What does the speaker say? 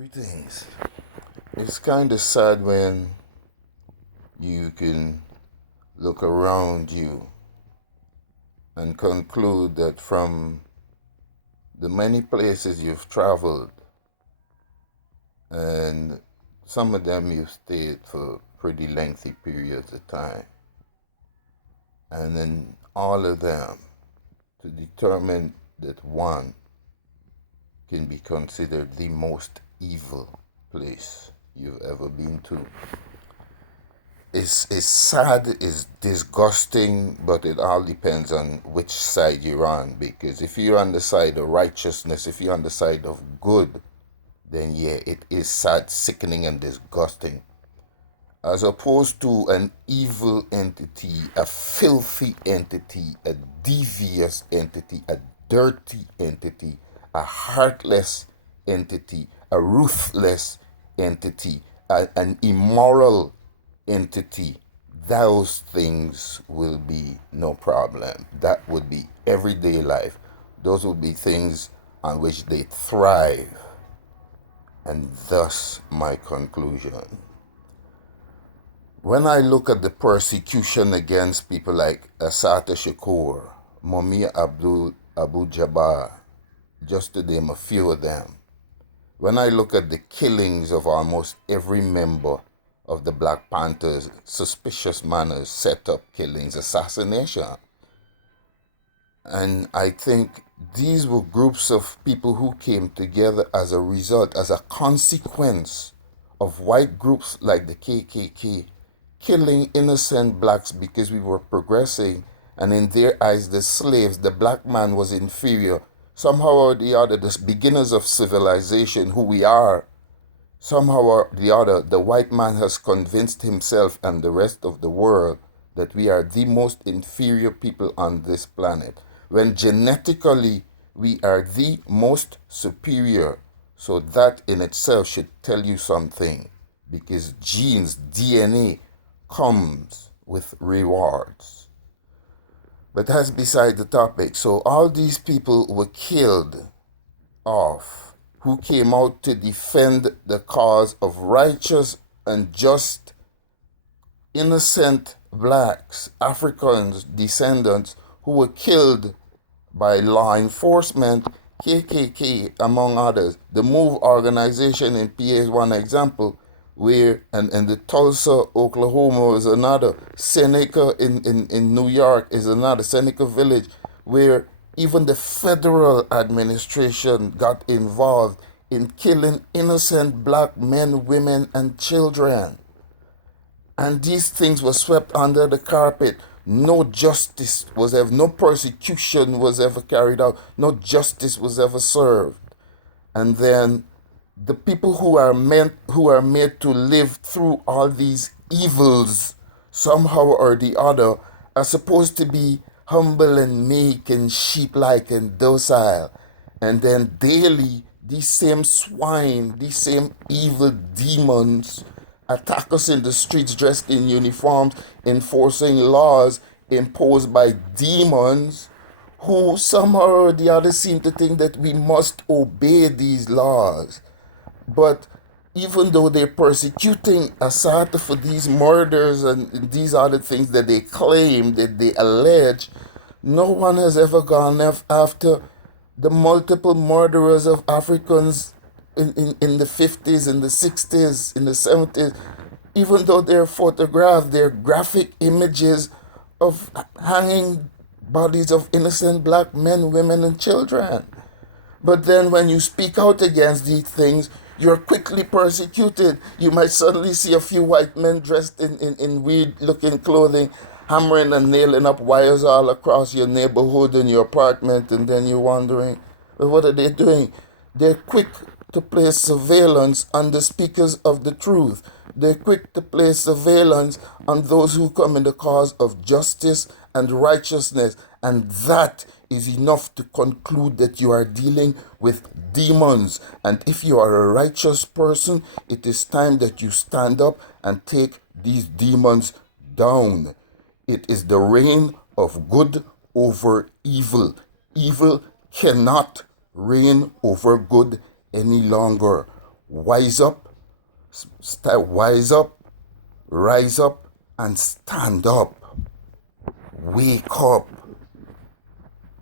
Greetings. It's kind of sad when you can look around you and conclude that from the many places you've traveled, and some of them you've stayed for pretty lengthy periods of time, and in all of them, to determine that one can be considered the most evil place you've ever been to. It's sad, it's disgusting, but it all depends on which side you're on. Because if you're on the side of righteousness, if you're on the side of good, then yeah, it is sad, sickening, and disgusting. As opposed to an evil entity, a filthy entity, a devious entity, a dirty entity, a heartless entity, a ruthless entity, an immoral entity, those things will be no problem. That would be everyday life. Those would be things on which they thrive. And thus my conclusion. When I look at the persecution against people like Assata Shakur, Mumia Abu Jabbar, just to name a few of them, when I look at the killings of almost every member of the Black Panthers, suspicious manners, set-up killings, assassination, and I think these were groups of people who came together as a result, as a consequence of white groups like the KKK killing innocent blacks because we were progressing, and in their eyes, the slaves, the black man was inferior. Somehow or the other, the beginners of civilization, who we are, somehow or the other, the white man has convinced himself and the rest of the world that we are the most inferior people on this planet, when genetically we are the most superior. So that in itself should tell you something, because genes, DNA, comes with rewards. But that's beside the topic. So all these people were killed off who came out to defend the cause of righteous and just innocent blacks, Africans, descendants, who were killed by law enforcement, KKK, among others. The MOVE organization in PA is one example, where, and the Tulsa, Oklahoma is another, Seneca in New York is another, Seneca Village, where even the federal administration got involved in killing innocent black men, women, and children. And these things were swept under the carpet. No justice was ever, no persecution was ever carried out, no justice was ever served. And then the people who are made to live through all these evils, somehow or the other, are supposed to be humble and meek and sheep-like and docile. And then daily, these same swine, these same evil demons attack us in the streets dressed in uniforms, enforcing laws imposed by demons who somehow or the other seem to think that we must obey these laws. But even though they're persecuting Assata for these murders and these other things that they claim, that they allege, no one has ever gone after the multiple murderers of Africans in the 50s, in the 60s, in the 70s, even though they're photographed, they're graphic images of hanging bodies of innocent black men, women, and children. But then when you speak out against these things, you're quickly persecuted. You might suddenly see a few white men dressed in weird-looking clothing, hammering and nailing up wires all across your neighborhood and your apartment, and then you're wondering, well, what are they doing? They're quick to place surveillance on the speakers of the truth. They're quick to place surveillance on those who come in the cause of justice and righteousness. And that is enough to conclude that you are dealing with demons. And if you are a righteous person, it is time that you stand up and take these demons down. It is the reign of good over evil. Evil cannot reign over good any longer. Wise up, wise up, rise up, and stand up. Wake up.